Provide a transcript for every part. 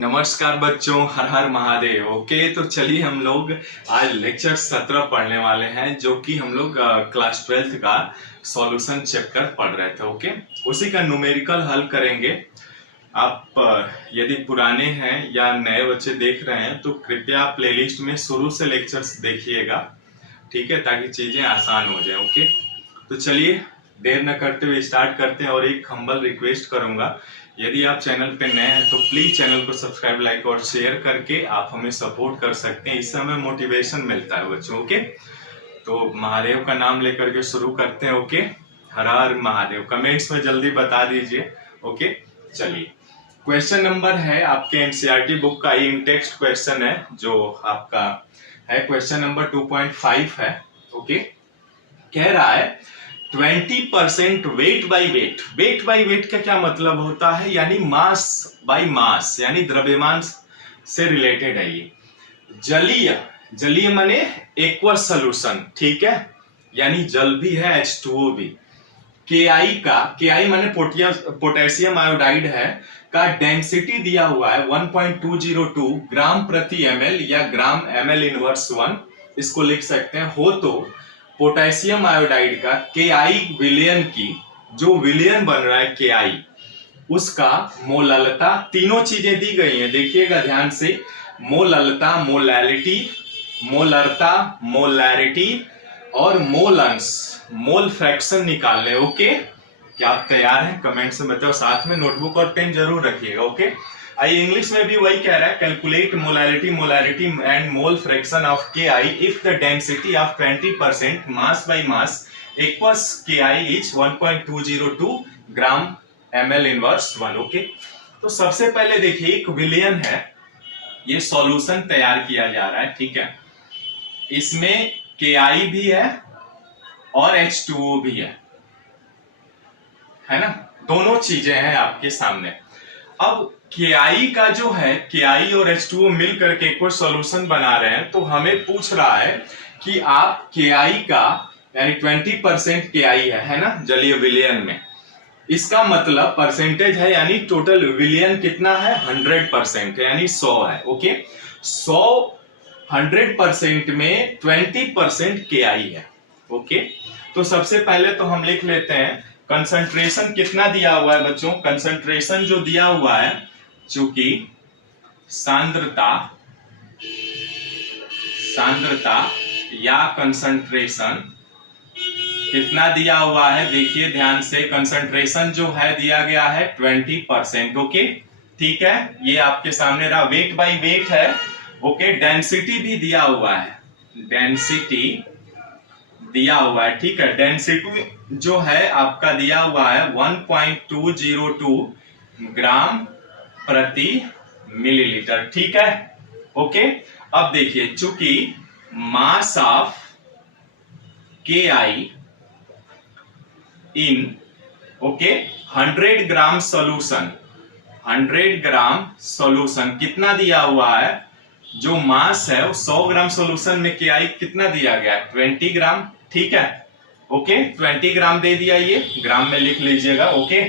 नमस्कार बच्चों, हर हर महादेव। ओके, तो चलिए हम लोग आज लेक्चर 17 पढ़ने वाले हैं, जो कि हम लोग क्लास 12th का सॉल्यूशन चैप्टर पढ़ रहे थे। ओके, उसी का न्यूमेरिकल हल करेंगे। आप यदि पुराने हैं या नए बच्चे देख रहे हैं तो कृपया प्लेलिस्ट में शुरू से लेक्चर्स देखिएगा, ठीक है, ताकि चीजें आसान हो जाए। ओके, तो चलिए देर न करते हुए स्टार्ट करते हैं। और एक हम्बल रिक्वेस्ट करूंगा, यदि आप चैनल पे नए हैं तो प्लीज चैनल को सब्सक्राइब, लाइक और शेयर करके आप हमें सपोर्ट कर सकते हैं। इससे हमें मोटिवेशन मिलता है बच्चों। ओके, तो महादेव का नाम लेकर के शुरू करते हैं। ओके, हर हर महादेव। कमेंट्स में जल्दी बता दीजिए। ओके, चलिए क्वेश्चन नंबर है आपके एनसीईआरटी बुक का, इन टेक्स्ट क्वेश्चन है जो आपका है। क्वेश्चन नंबर 2.5 है। ओके, कह रहा है 20% weight by wait. Weight by wait का क्या मतलब होता है? यानी मास बाई मास, यानी द्रव्यमान से रिलेटेड है ये। जलीय, जलीय माने एक्वस सोल्यूशन, ठीक है, यानी जल भी है, H2O भी। KI का, KI माने पोटेशियम आयोडाइड है, का डेंसिटी दिया हुआ है 1.202 ग्राम प्रति ml या ग्राम ml इनवर्स 1, इसको लिख सकते हैं। हो तो पोटेशियम आयोडाइड का KI विलयन की, जो विलयन बन रहा है KI, उसका मोललता, तीनों चीजें दी गई हैं, देखिएगा ध्यान से। मोललता, मोलैलिटी, मोलरता, मोलैरिटी और मोलंस, मोल फ्रैक्शन निकालने। ओके, क्या आप तैयार हैं? कमेंट से बताओ। साथ में नोटबुक और पेन जरूर रखिएगा। ओके, आई इंग्लिश में भी वही कह रहा है, calculate molarity and mole fraction of KI if the density of 20% mass by mass equals KI is 1.202 gram ml inverse 1। Okay, तो सबसे पहले देखिए, एक विलयन है, ये सॉल्यूशन तैयार किया जा रहा है, ठीक है। इसमें KI भी है और H2O भी है ना, दोनों चीजें हैं आपके सामने। अब KI का जो है, KI और H2O मिल करके कोई सॉल्यूशन बना रहे हैं, तो हमें पूछ रहा है कि आप KI का, यानी 20% KI है ना, जलीय विलयन में, इसका मतलब परसेंटेज है, यानी टोटल विलयन कितना है? 100%, यानी 100 है। ओके, 100% में 20% KI है। ओके, तो सबसे पहले तो हम लिख लेते हैं कंसंट्रेशन कितना दिया हुआ है बच्चों। कंसंट्रेशन जो दिया हुआ है, चूंकि सांद्रता या कंसंट्रेशन कितना दिया हुआ है, देखिए ध्यान से। कंसंट्रेशन जो है दिया गया है 20%। ओके, ठीक है, ये आपके सामने रहा। वेट बाई वेट है। ओके, डेंसिटी भी दिया हुआ है, डेंसिटी दिया हुआ है, ठीक है। डेंसिटी जो है आपका दिया हुआ है 1.202 ग्राम प्रति मिलीलीटर, ठीक है। ओके, अब देखिए, चूंकि mass of KI in 100 gram solution, 100 gram solution कितना दिया हुआ है? जो मास है, 100 ग्राम सोल्यूशन में KI कितना दिया गया है? 20 ग्राम, ठीक है। ओके, 20 ग्राम दे दिया, ये ग्राम में लिख लीजिएगा। ओके,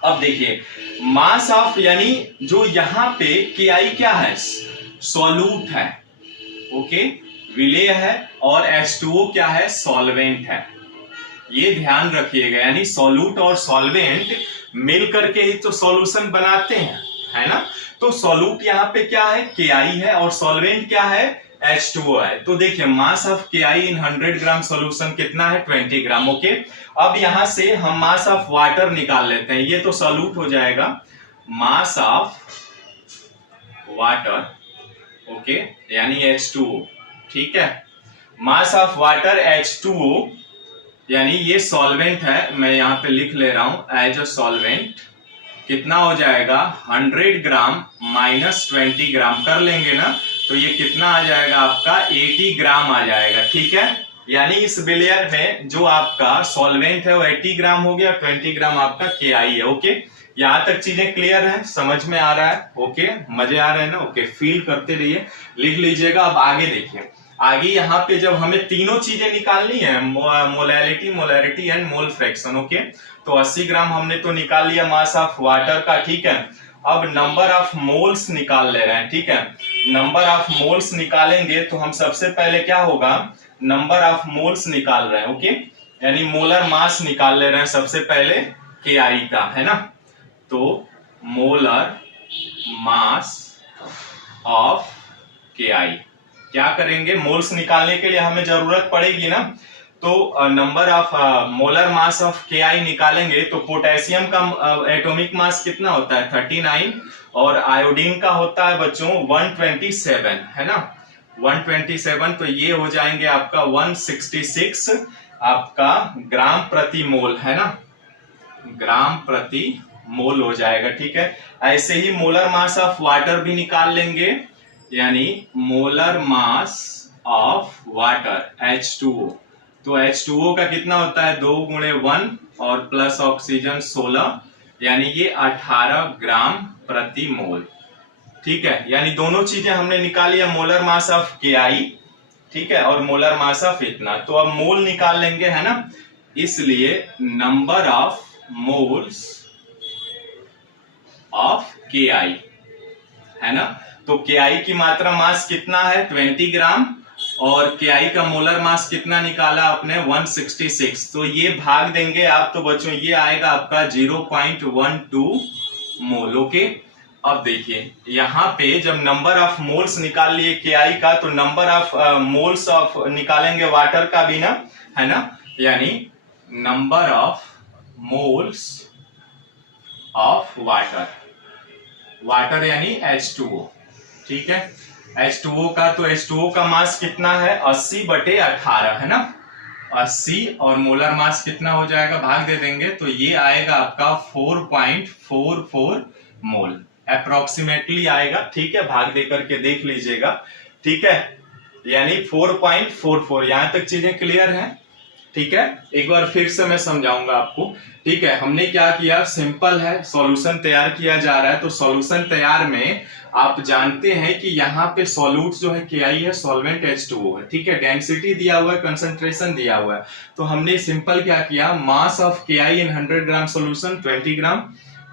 अब देखिए मास ऑफ, यानी जो यहां पे KI क्या है? सॉल्यूट है। ओके, विलेय है, और H2O क्या है? सॉल्वेंट है। ये ध्यान रखिएगा, यानी सॉल्यूट और सॉल्वेंट मिल करके ही तो सॉल्यूशन बनाते हैं, है ना। तो सॉल्यूट यहाँ पे क्या है? KI है, और सॉल्वेंट क्या है? H2O है। तो देखिए mass of KI in 100 gram solution कितना है? 20 ग्राम। ओके, अब यहां से हम मास ऑफ वाटर निकाल लेते हैं, ये तो सॉल्यूट हो जाएगा। मास ऑफ वाटर, ओके, यानी H2O, ठीक है। मास ऑफ वाटर H2O, यानी ये सॉल्वेंट है, मैं यहां पे लिख ले रहा हूं एज अ सॉल्वेंट। कितना हो जाएगा? 100 ग्राम माइनस 20 ग्राम कर लेंगे ना, तो ये कितना आ जाएगा आपका? 80 ग्राम आ जाएगा, ठीक है। यानी इस विलेयर में जो आपका सॉल्वेंट है वो 80 ग्राम हो गया, 20 ग्राम आपका KI है। ओके, यहां तक चीजें क्लियर है, समझ में आ रहा है? ओके, मजे आ रहे हैं ना? ओके, फील करते रहिए, लिख लीजिएगा। अब आगे देखिए, आगे यहाँ पे जब हमें तीनों चीजें निकालनी है, molality, molarity and mole fraction. Okay, तो 80 ग्राम हमने तो निकाल लिया मास ऑफ वाटर का, ठीक है। अब नंबर ऑफ मोल्स निकाल ले रहे हैं, ठीक है। नंबर ऑफ मोल्स निकालेंगे तो हम सबसे पहले क्या होगा, नंबर ऑफ मोल्स निकाल रहे हैं, ओके, यानी मोलर मास निकाल ले रहे हैं सबसे पहले KI का, है ना। तो मोलर मास ऑफ KI क्या करेंगे, मोल्स निकालने के लिए हमें जरूरत पड़ेगी ना, तो number of molar mass of KI निकालेंगे तो पोटेशियम का एटॉमिक मास कितना होता है 39 और आयोडीन का होता है बच्चों 127, है ना 127। तो ये हो जाएंगे आपका 166 आपका ग्राम प्रति मोल, है ना, ग्राम प्रति मोल हो जाएगा, ठीक है। ऐसे ही मोलर मास ऑफ वाटर भी निकाल लेंगे, यानी molar mass of water H2O। तो H2O का कितना होता है 2 गुणे 1 और प्लस ऑक्सीजन 16, यानी ये 18 ग्राम प्रति मोल, ठीक है। यानी दोनों चीजें हमने निकाली है, मोलर मास ऑफ KI, ठीक है, और मोलर मास ऑफ इतना। तो अब मोल निकाल लेंगे, है ना, इसलिए number of moles of KI, है ना। तो KI की मात्रा मास कितना है 20 ग्राम और KI का मोलर मास कितना निकाला आपने 166। तो ये भाग देंगे आप, तो बच्चों ये आएगा आपका 0.12 मोल, ओके। अब देखिए यहाँ पे जब नंबर ऑफ मोल्स निकाल लिए KI का, तो नंबर ऑफ मोल्स ऑफ निकालेंगे वाटर का भी ना, है ना, यानी number of moles of water, water यानी H2O, ठीक है। H2O का, तो H2O का मास कितना है 80/18, है ना, 80 और मोलर मास कितना हो जाएगा, भाग दे देंगे तो ये आएगा आपका 4.44 मोल अप्रोक्सीमेटली आएगा, ठीक है। भाग दे करके देख लीजिएगा, ठीक है, यानी 4.44। यहां तक चीजें क्लियर हैं, ठीक है। एक बार फिर से मैं समझाऊंगा आपको, ठीक है। हमने क्या किया, सिंपल है, सॉल्यूशन तैयार किया जा रहा है। तो सॉल्यूशन तैयार में आप जानते हैं कि यहाँ पे सॉल्यूट जो है KI है, सॉल्वेंट H2O है, ठीक है। डेंसिटी दिया हुआ है, कंसंट्रेशन दिया हुआ है। तो हमने सिंपल क्या किया, mass of KI in 100 gram solution 20 ग्राम,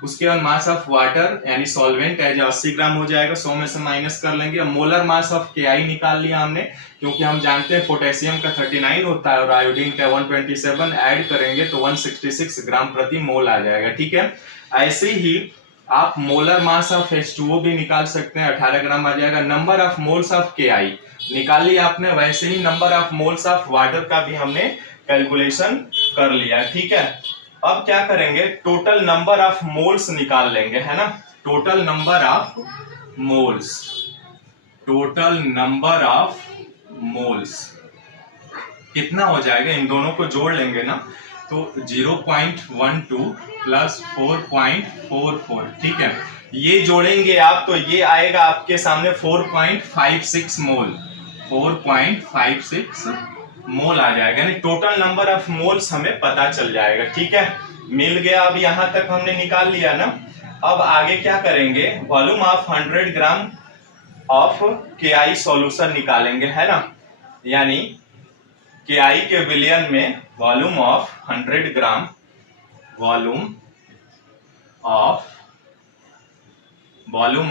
उसके बाद मास ऑफ वाटर यानी सॉल्वेंट एज 80 ग्राम हो जाएगा, 100 में से माइनस कर लेंगे। मोलर मास ऑफ KI निकाल लिया हमने, क्योंकि हम जानते हैं पोटेशियम का 39 होता है और आयोडीन का 127, ऐड करेंगे तो 166 ग्राम प्रति मोल आ जाएगा, ठीक है। ऐसे ही आप मोलर मास ऑफ H2O भी निकाल सकते हैं, 18 ग्राम आ जाएगा। Number of moles of KI निकाल लिया आपने, वैसे ही number of moles of water का भी हमने कैलकुलेशन कर लिया, ठीक है। अब क्या करेंगे, टोटल नंबर ऑफ मोल्स निकाल लेंगे, है ना, total number of moles, total number of moles कितना हो जाएगा, इन दोनों को जोड़ लेंगे ना, तो 0.12 प्लस 4.44, ठीक है। ये जोड़ेंगे आप तो ये आएगा आपके सामने 4.56 मोल, 4.56 मोल आ जाएगा, यानी टोटल नंबर ऑफ मोल्स हमें पता चल जाएगा, ठीक है। मिल गया, अब यहां तक हमने निकाल लिया ना। अब आगे क्या करेंगे, volume of 100 gram of KI solution निकालेंगे, है ना, यानी KI के विलियन में volume of 100 gram, volume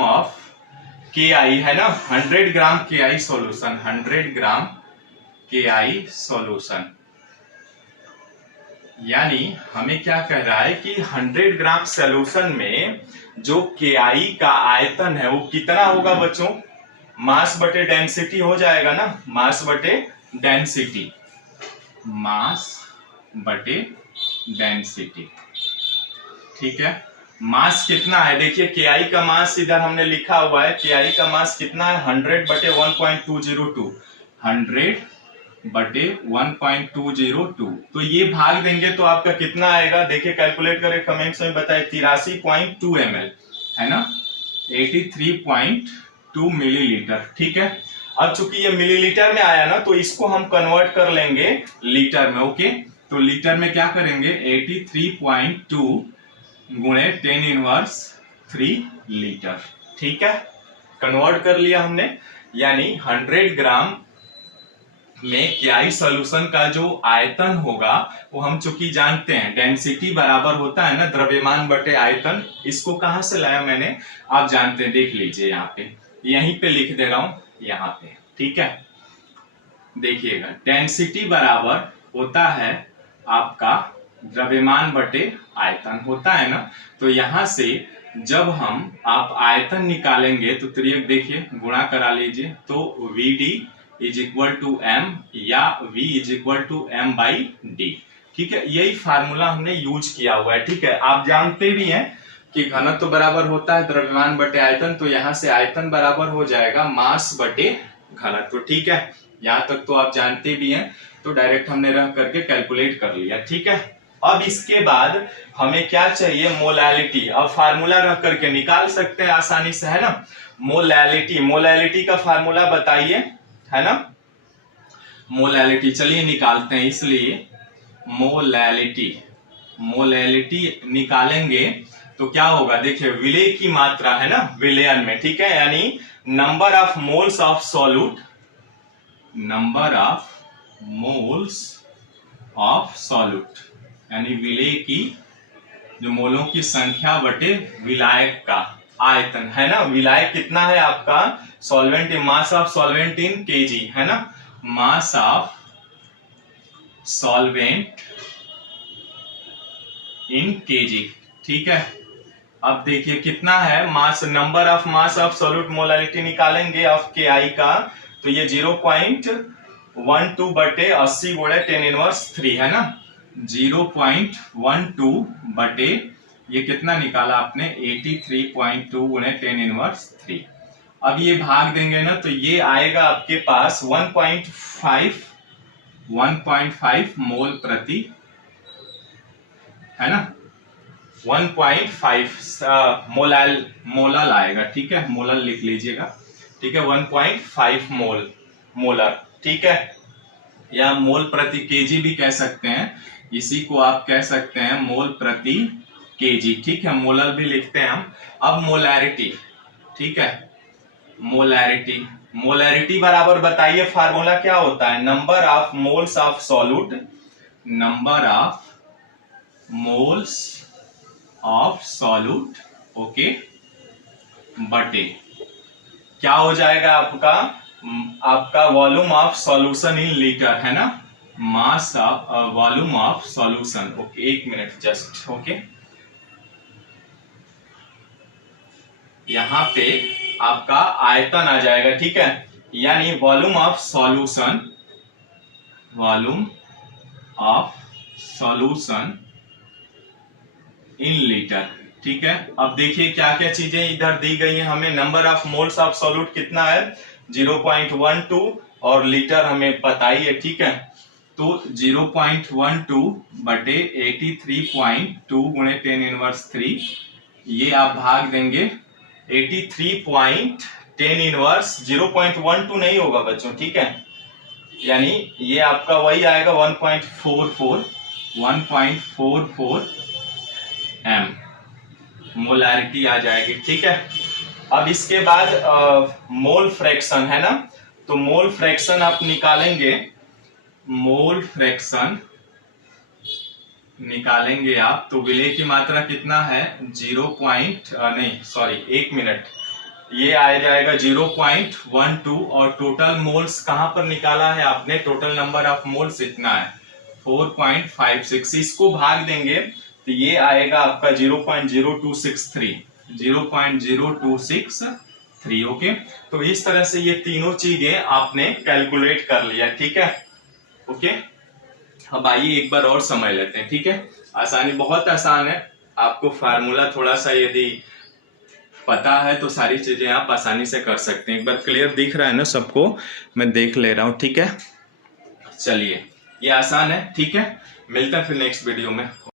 of KI, है ना, 100 ग्राम KI सॉल्यूशन, 100 ग्राम KI सॉल्यूशन, यानी हमें क्या कह रहा है कि 100 ग्राम सॉल्यूशन में जो KI का आयतन है वो कितना होगा बच्चों, मास बटे डेंसिटी हो जाएगा ना, मास बटे डेंसिटी, मास बटे डेंसिटी, ठीक है। मास कितना है, देखिए KI का मास इधर हमने लिखा हुआ है, KI का मास कितना है 100/1.202, 100/1.202। तो ये भाग देंगे तो आपका कितना आएगा, देखिए कैलकुलेट करके कमेंट्स में बताए, 83.2 ml, है ना, 83.2 मिलीलीटर, ठीक है। अब चूंकि ये मिलीलीटर में आया ना, तो इसको हम कन्वर्ट कर लेंगे लीटर में, ओके। तो लीटर में क्या करेंगे, 83.2 गुणे 10⁻³ लीटर, ठीक है, कन्वर्ट कर लिया हमने, यानी 100 ग्राम में KI सॉल्यूशन का जो आयतन होगा वो हम चूंकि जानते हैं डेंसिटी बराबर होता है ना द्रव्यमान बटे आयतन। इसको कहां से लाया मैंने, आप जानते हैं, देख लीजिए यहाँ पे, यहीं पे लिख दे रहा हूं यहाँ पे, ठीक है। देखिएगा डेंसिटी बराबर होता है आपका द्रव्यमान बटे आयतन होता है ना। तो यहां से जब हम आप आयतन निकालेंगे तो त्रियक देखिए गुणा करा लीजिए, तो VD is equal to M या V is equal to M by D, ठीक है। यही फार्मूला हमने यूज किया हुआ है, ठीक है। आप जानते भी हैं कि घनत्व तो बराबर होता है द्रव्यमान बटे आयतन, तो यहाँ से आयतन बराबर हो जाएगा मास बटे घनत्व, ठीक है। यहाँ तक तो आप जानते भी हैं, तो डायरेक्ट हमने रह करके कैलकुलेट कर लिया, ठीक है। अब इसके बाद हमें क्या चाहिए, मोलैलिटी। अब फार्मूला रख करके निकाल सकते हैं आसानी से, है ना। मोलैलिटी, मोलैलिटी का फार्मूला बताइए, है ना। मोलैलिटी चलिए निकालते हैं। इसलिए मोलैलिटी, मोलैलिटी निकालेंगे तो क्या होगा, देखिए विलेय की मात्रा है ना विलयन में, ठीक है। यानी number of moles of solute, number of moles of solute, यानी विलेय की जो मोलों की संख्या बटे विलायक का आयतन, है ना। विलायक कितना है आपका, solvent, mass of solvent in kg, है ना। Mass of solvent in kg, ठीक है। अब देखिए कितना है mass, number of mass of solute molality निकालेंगे ऑफ KI का, तो ये 0.12 बटे 80 गुणे 10⁻³ है ना। 0.12 बटे ये कितना निकाला आपने, 83.2 गुणे 10⁻³। अब ये भाग देंगे ना तो ये आएगा आपके पास 1.5 मोल प्रति, है ना। 1.5 मोलल आएगा, ठीक है। मोलल लिख लीजिएगा, ठीक है। 1.5 मोलर, ठीक है। या मोल प्रति केजी भी कह सकते हैं, इसी को आप कह सकते हैं मोल प्रति केजी, ठीक है। मोलल भी लिखते हैं हम। अब मोलैरिटी, ठीक है। मोलैरिटी, मोलैरिटी बराबर बताइए फार्मूला क्या होता है, number of moles of solute, number of moles of solute, okay, बटे क्या हो जाएगा आपका, आपका volume of solution in litre, है ना। Mass of volume of solution, okay, एक मिनट जस्ट, ओके। यहां पे आपका आयतन आ जाएगा, ठीक है। यानी volume of solution, volume of solution in litre, ठीक है। अब देखिए क्या क्या चीजें इधर दी गई हैं हमें। Number of moles of solute कितना है 0.12 और लीटर हमें पता ही है, ठीक है। तो 0.12 बटे 83.2 गुणे 10⁻³ ये आप भाग देंगे 83.10⁻, 0.12 नहीं होगा बच्चों, ठीक है। यानी ये आपका वही आएगा 1.44 M मोलैरिटी आ जाएगी, ठीक है। अब इसके बाद मोल फ्रैक्शन, है ना। तो मोल फ्रैक्शन आप निकालेंगे, मोल फ्रैक्शन निकालेंगे आप, तो विलेय की मात्रा कितना है 1 मिनट, ये आ जाएगा 0.12 और टोटल मोल्स कहां पर निकाला है आपने, टोटल नंबर ऑफ मोल्स इतना है 4.56। इसको भाग देंगे तो ये आएगा आपका 0.0263, ओके। तो इस तरह से ये तीनों चीजें आपने कैलकुलेट कर लिया, ठीक है, ओके। अब आइए एक बार और समझ लेते हैं, ठीक है। आसानी बहुत आसान है, आपको फार्मूला थोड़ा सा यदि पता है तो सारी चीजें आप आसानी से कर सकते हैं। एक बार क्लियर दिख रहा है ना सबको, मैं देख ले रहा हूं, ठीक है। चलिए ये आसान है, ठीक है। मिलते हैं फिर नेक्स्ट वीडियो में।